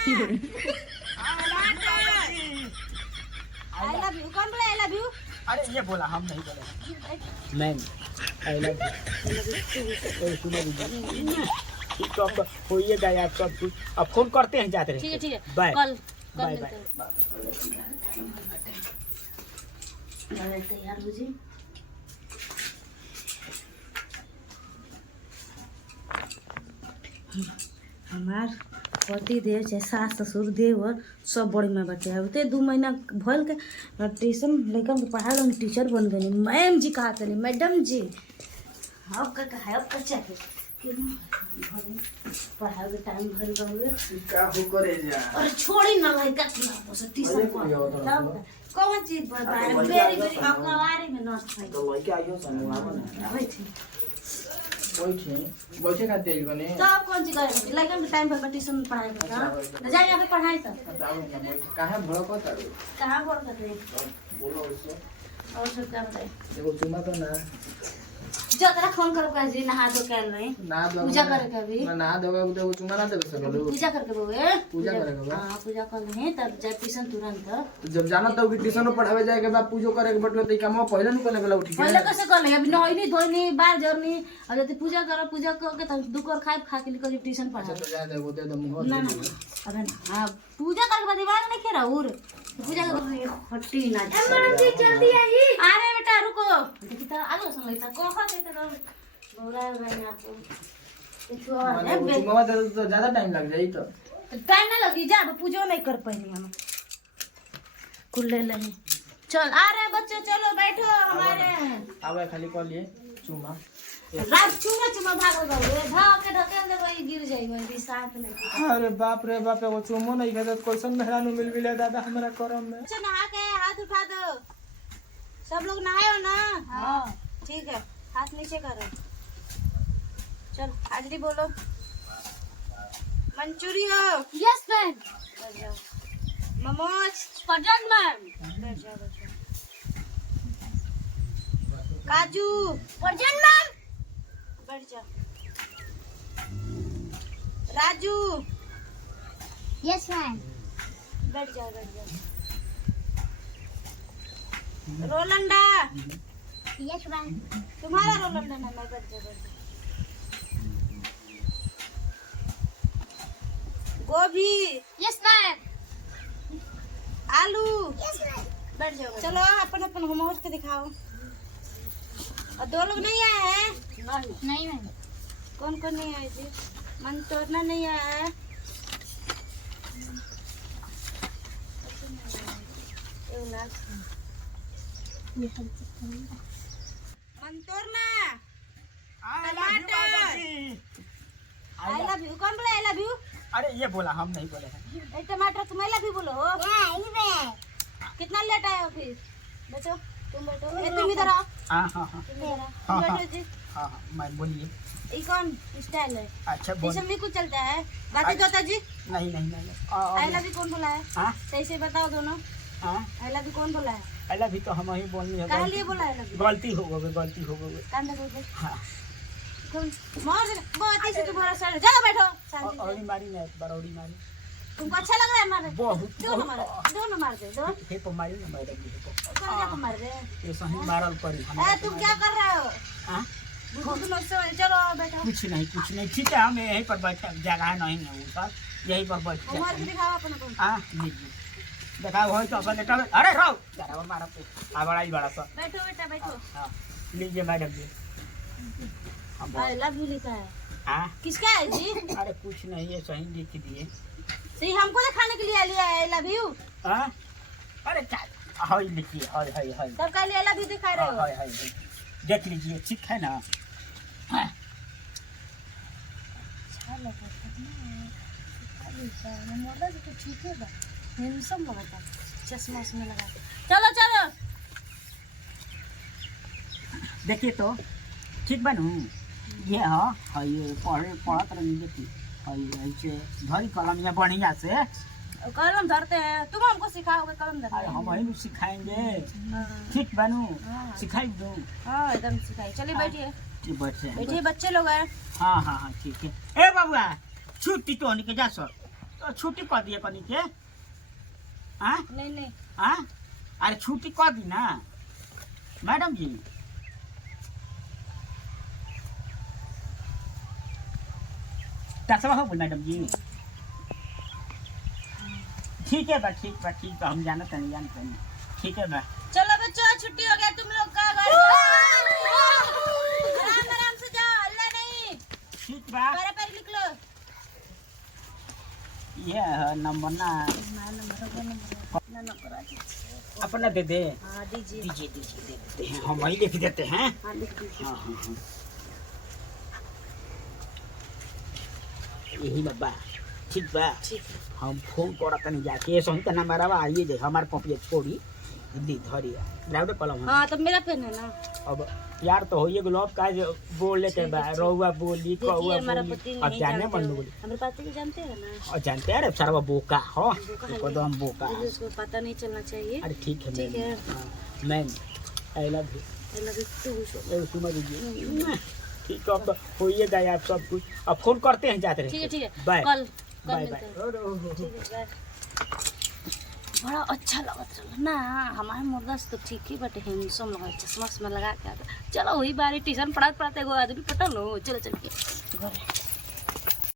I love you कौन बोला आई love you? अरे ये बोला, हम नहीं बोले। Ma'am I love you. सुनो दीजिए, तो अब हो ही जाए आप सब कुछ। अब फोन करते हैं, जाते रहे। ठीक है बाय कल बाय मिलते हैं। तैयार हो जी। हमार पति देव चाहे सास ससुर देव सब बड़ी में बटे होते 2 महीना भल के ट्यूशन लड़कन के पढ़ा लो, टीचर बन गए। मैम जी कहा थे, मैडम जी अब का है, अब का चाहिए पढ़ाई के टाइम भर गए क्या हो करे जा। और छोड़ी ना लड़का ट्यूशन पढ़ कौन चीज बारे बेरी बेरी अकवारी में नष्ट है तो लड़के आइयो सनु आवा ना। आवे थी बैठे का तेज बने तब कौन चीज करे लड़का के टाइम भर ट्यूशन पढ़ाई करता तो जाए यहाँ पे पढ़ाई तो काहे भड़को तारू कहाँ बोल कर रहे बोलो उससे। और सब क्या बताए देखो चुमा तो ना जो तेरा फोन करो का जी नहा धो के आल रहे ना दो पूजा करे के भी ना दोगा तो चुमा ना देबे सब लोग पूजा करके बोए पूजा करेगा बा। हां पूजा कर ले तब जाए ट्यूशन तुरंत तो जब जाना तो ट्यूशन में पढ़ावे जाए के बाद पूजो करे के बटलो तो काम पहले नहीं करे उठी के पहले कैसे कर ले अभी नई नहीं धोई नहीं बाहर जरनी और जब पूजा करो पूजा करके तब दुकर खाए खा के निकल ट्यूशन पढ़ा तो जा दे वो दे दो मुंह ना ना अबे हां पूजा करके बाद दिमाग नहीं खेरा और पूजा कर हट्टी ना मैडम जी जल्दी आइए। अरे बेटा रुको देखी तो आगे सुन लेता को खा देते तो बोला भाई आपको चुमा दे तो ज्यादा टाइम लग जाई तो टाइम ना लगी जा पूजा नहीं कर पाएंगे हम कुल ले लेंगे। चल आ रहे बच्चे चलो बैठो हमारे आवे खाली कर लिए चुमा रात चुमा चुमा भागो गए भाग के ढकेल दे वही गिर जाई वही साथ नहीं। अरे बाप रे बाप वो चुमो नहीं गए तो क्वेश्चन मेहरानू मिल मिले दादा हमारा करम में। अच्छा नहा के हाथ उठा दो सब लोग नहाए हो ना? हाँ ठीक है हाथ नीचे करो। चल हाजरी बोलो। मंचूरी हो? Yes ma'am. मोमोज? पटन मैम। बैठ जाओ बैठ जाओ। काजू? पटन मैम। बैठ जाओ। राजू? Yes ma'am. बैठ जाओ बैठ जाओ। रोलंडा? Yes ma'am. तुम्हारा रोलंडा ना मैं बैठ जाओ बैठ जाओ। Gobhi? Yes ma'am. Aloo? Yes ma'am. बैठ जाओ चलो अपन अपन होमवर्क के दिखाओ। और 2 लोग नहीं आए हैं? नहीं मैम। कौन कौन नहीं आए जी? मन तोड़ना नहीं आया है? मन तोड़ना टमाटर आई लव यू कौन बोला आई लव यू? अरे ये बोला, हम नहीं बोले हैं। टमाटर तुम आई लव यू बोलो कितना लेट आए हो फिर? बचो तुम बैठो तुम इधर आओ। हाँ हाँ हाँ तुम इधर आओ हाँ, तुम बैठो जी। हाँ हाँ मैं बोलिए। ये कौन स्टाइल है? अच्छा बोल। इसमें कुछ चलता है बातें जोता जी। नहीं नहीं नहीं आई लव यू कौन बोला है? हाँ सही से बताओ दोनों। हाँ आई लव यू कौन बोला है? अल्लाह भी तो हम ही बोलनी है। कहाँ लिए बोला है लव यू? गलती हो गई गलती हो गई। कान दे बोल। हाँ मार से बहुत ऐसे के बोला सर चलो बैठो शांति से। औरी मारी ना, एक बार औरी मारी। तुमको अच्छा लग रहा है मारे? बहुत दोनों मार दे दो हे तो मारी ना मैडम जी को। कौन को मार दे? ये सही मारल पड़ी। ए तुम क्या कर रहे हो? हाँ तुम से चलो बैठो। कुछ नहीं ठीक है, हम यहीं पर बैठे, जगह नहीं है ऊपर, यहीं पर बैठ होमवर्क जाते हैं। दिखाओ अपन को। हाँ लीजिए देखा हो तो अपन देखा। अरे रहो जरा मारा तो आ बड़ा ही बड़ा सा। बैठो बेटा बैठो। हाँ लीजिए मैडम जी। हम आई लव यू लिखा है। हाँ किसका है जी? अरे कुछ नहीं है, सही लिख दिए। सही हमको दिखाने के लिए लिया है आई लव यू। हाँ अरे क्या हाय लिखिए हाय हाय हाय सबका लिए आई लव यू दिखा रहे हो? हाय हाय देख लीजिए ठीक है ना। हाँ। अच्छा लगा ना मोड़ा तो ठीक है बा हैंडसम लगा चश्मा उसमें लगा। चलो चलो देखिए तो ठीक बनू ये हाँ ये पढ़त रही देखिए ऐसे धरी कलम या बढ़िया से कलम धरते हैं। तुम हमको सिखाओगे कलम धरते? अरे हम ही सिखाएंगे। ठीक बनू सिखाई दूँ? हाँ एकदम सिखाई। चलिए बैठिए बैठे बैठिए बच्चे लोग हैं। हाँ हाँ हाँ ठीक है। ए बाबुआ छुट्टी तो होने के जा सर तो छुट्टी कर दिए कनी के हाँ नहीं हाँ अरे छुट्टी कर दी ना मैडम जी। हो बोल मैडम जी। ठीक है बा ठीक बा हम जानते नहीं ठीक है बा। चलो बच्चों छुट्टी हो गया तुम लोग का घर आराम से जाओ हल्ला नहीं। ठीक बा पैर लिख लो। ये नंबर ना अपना दे दे। हाँ दीजिए दे देते हैं हम वही लिख देते हैं। हाँ लिख दीजिए। हाँ यही बा ठीक बा। ठीक है हम फोन करत नहीं जाके सही तना मारवा आइए जे हमार कॉपी छोड़ी दी धरिया राउडे कलम। हाँ तो मेरा पेन है ना। अब यार तो होइए गुलाब का बोल लेते बा रहुआ बोली कौआ हमारा बोली पति अब नहीं जाने जानते मन हो। बोली हमारे पति को जानते हैं ना। और जानते हैं रे सारा बोका हो बोका है एकदम बोका। लेकिन उसको पता नहीं चलना चाहिए। अरे ठीक है ठीक है मैं I love you. I love you too. सुना दीजिए ठीक है। अब होइए गया आप सब कुछ अब फोन करते हैं जाते रहे। ठीक है बाय कल बाय मिलते हैं। बाय। ठीक है बड़ा अच्छा लगत रहा ना हमारे मुर्गा से तो ठीक ही बटे हैंडसम लगा चश्मा लगा के। चलो वही बारी ट्यूशन पढ़ाते एगो आदमी पटल हो। चलो चल के घर